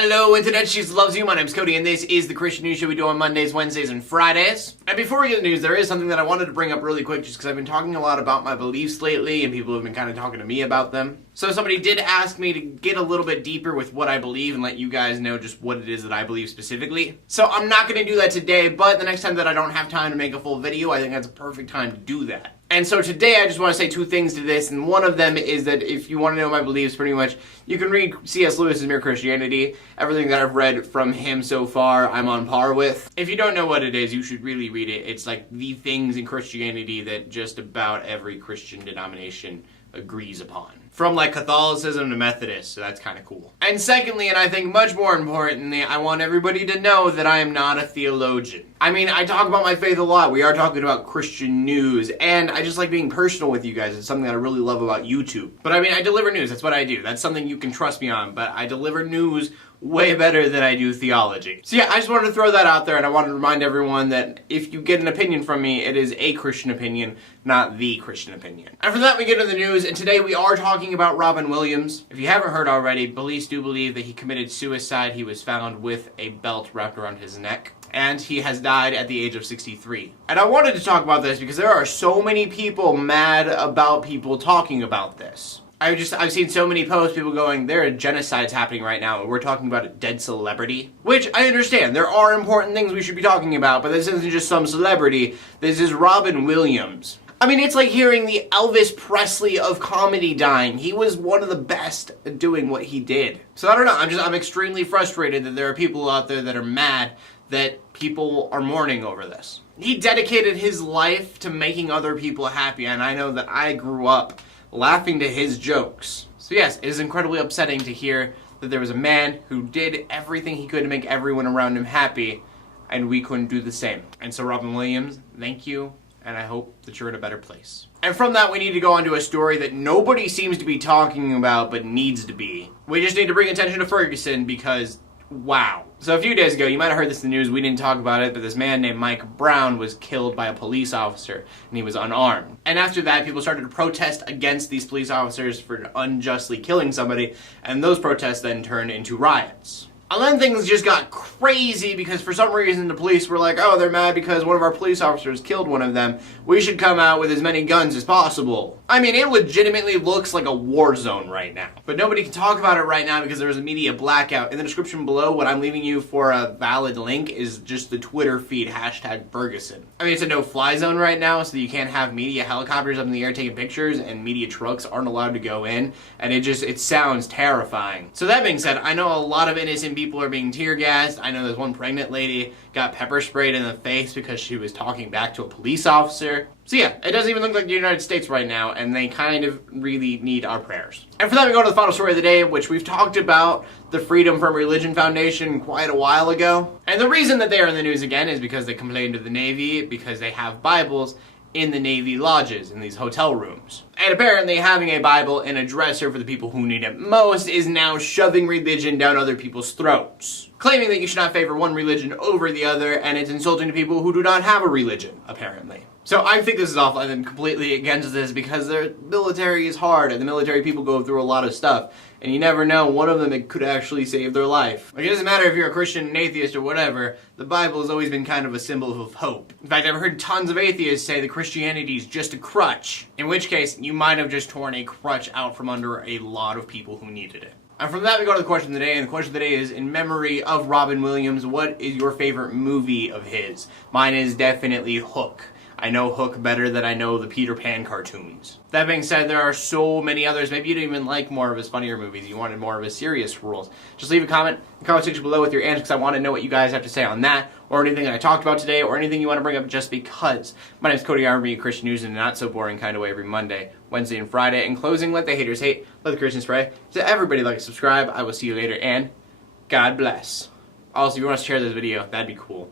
Hello Internet, she loves you. My name's Cody and this is the Christian News Show we do on Mondays, Wednesdays, and Fridays. And before we get to the news, there is something that I wanted to bring up really quick just because I've been talking a lot about my beliefs lately and people have been kind of talking to me about them. So somebody did ask me to get a little bit deeper with what I believe and let you guys know just what it is that I believe specifically. So I'm not going to do that today, but the next time that I don't have time to make a full video, I think that's a perfect time to do that. And so today I just want to say two things to this, and one of them is that if you want to know my beliefs, pretty much, you can read C.S. Lewis's Mere Christianity. Everything that I've read from him so far, I'm on par with. If you don't know what it is, you should really read it. It's like the things in Christianity that just about every Christian denomination agrees upon. From like Catholicism to Methodist, so that's kind of cool. And secondly, and I think much more importantly, I want everybody to know that I am not a theologian. I mean, I talk about my faith a lot. We are talking about Christian news, and I just like being personal with you guys. It's something that I really love about YouTube. But I mean, I deliver news. That's what I do. That's something you can trust me on, but I deliver news way better than I do theology. So yeah, I just wanted to throw that out there, and I wanted to remind everyone that if you get an opinion from me, it is a Christian opinion, not the Christian opinion. And from that, we get to the news, and today we are talking about Robin Williams. If you haven't heard already, police do believe that he committed suicide. He was found with a belt wrapped around his neck, and he has died at the age of 63. And I wanted to talk about this because there are so many people mad about people talking about this. I've seen so many posts, people going, there are genocides happening right now, and we're talking about a dead celebrity. Which, I understand, there are important things we should be talking about, but this isn't just some celebrity, this is Robin Williams. I mean, it's like hearing the Elvis Presley of comedy dying. He was one of the best at doing what he did. So I don't know, I'm extremely frustrated that there are people out there that are mad that people are mourning over this. He dedicated his life to making other people happy, and I know that I grew up laughing to his jokes. So yes, it is incredibly upsetting to hear that there was a man who did everything he could to make everyone around him happy, and we couldn't do the same. And so Robin Williams, thank you, and I hope that you're in a better place. And from that, we need to go on to a story that nobody seems to be talking about, but needs to be. We just need to bring attention to Ferguson because, wow. So a few days ago, you might have heard this in the news, we didn't talk about it, but this man named Mike Brown was killed by a police officer, and he was unarmed. And after that, people started to protest against these police officers for unjustly killing somebody, and those protests then turned into riots. And then things just got crazy because for some reason the police were like, oh, they're mad because one of our police officers killed one of them. We should come out with as many guns as possible. I mean, it legitimately looks like a war zone right now. But nobody can talk about it right now because there was a media blackout. In the description below, what I'm leaving you for a valid link is just the Twitter feed, #Ferguson. I mean, it's a no-fly zone right now, so you can't have media helicopters up in the air taking pictures, and media trucks aren't allowed to go in, and it sounds terrifying. So that being said, I know a lot of innocent people are being tear gassed. I know there's one pregnant lady got pepper sprayed in the face because she was talking back to a police officer. So yeah, it doesn't even look like the United States right now, and they kind of really need our prayers. And for that, we go to the final story of the day, which we've talked about the Freedom from Religion Foundation quite a while ago. And the reason that they are in the news again is because they complained to the Navy because they have Bibles in the Navy lodges, in these hotel rooms. And apparently having a Bible in a dresser for the people who need it most is now shoving religion down other people's throats. Claiming that you should not favor one religion over the other, and it's insulting to people who do not have a religion, apparently. So I think this is awful, and I'm completely against this because the military is hard, and the military people go through a lot of stuff, and you never know, one of them it could actually save their life. Like, it doesn't matter if you're a Christian, an atheist, or whatever, the Bible has always been kind of a symbol of hope. In fact, I've heard tons of atheists say that Christianity is just a crutch, in which case, you might have just torn a crutch out from under a lot of people who needed it. And from that, we go to the question of the day, and the question of the day is, in memory of Robin Williams, what is your favorite movie of his? Mine is definitely Hook. I know Hook better than I know the Peter Pan cartoons. That being said, there are so many others. Maybe you don't even like more of his funnier movies. You wanted more of his serious roles. Just leave a comment in the comment section below with your answer because I want to know what you guys have to say on that, or anything that I talked about today, or anything you want to bring up just because. My name is Cody. I bring you Christian news in a not so boring kind of way every Monday, Wednesday, and Friday. In closing, let the haters hate, let the Christians pray. To everybody, like and subscribe. I will see you later, and God bless. Also, if you want to share this video, that'd be cool.